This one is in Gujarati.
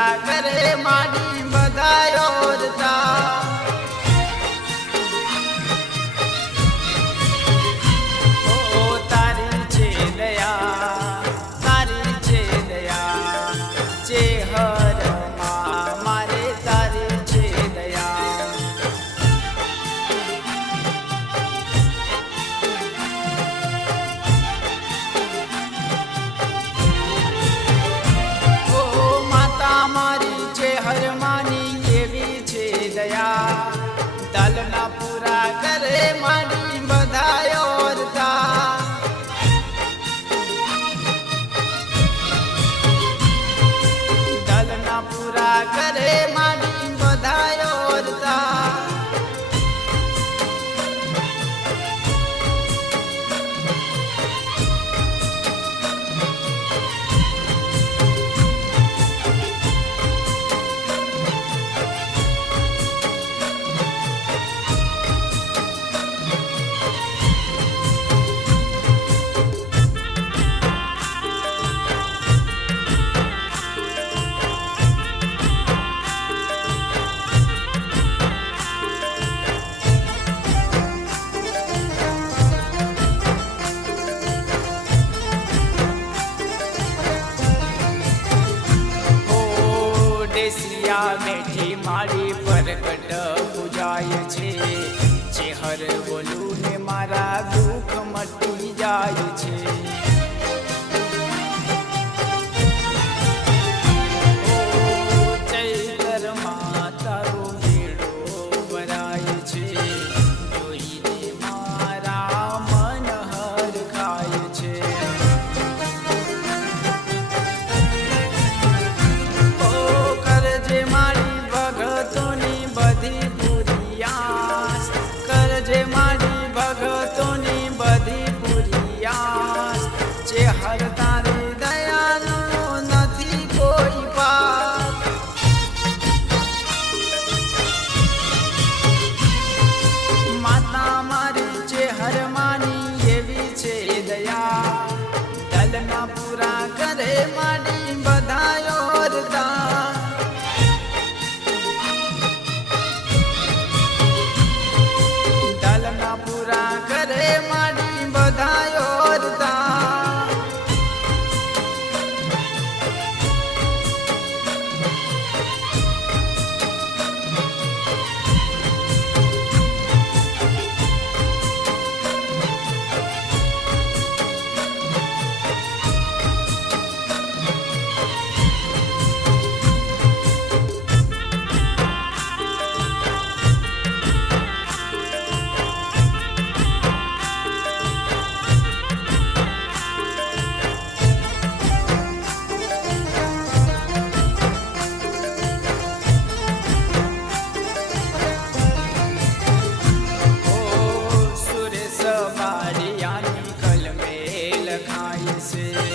मेरे मानी ત્યાં બેઠી મારી પ્રગટ પૂજાય છે, જે હર બોલું ને મારા દુઃખ મટી જાય છે. करे माड़ी see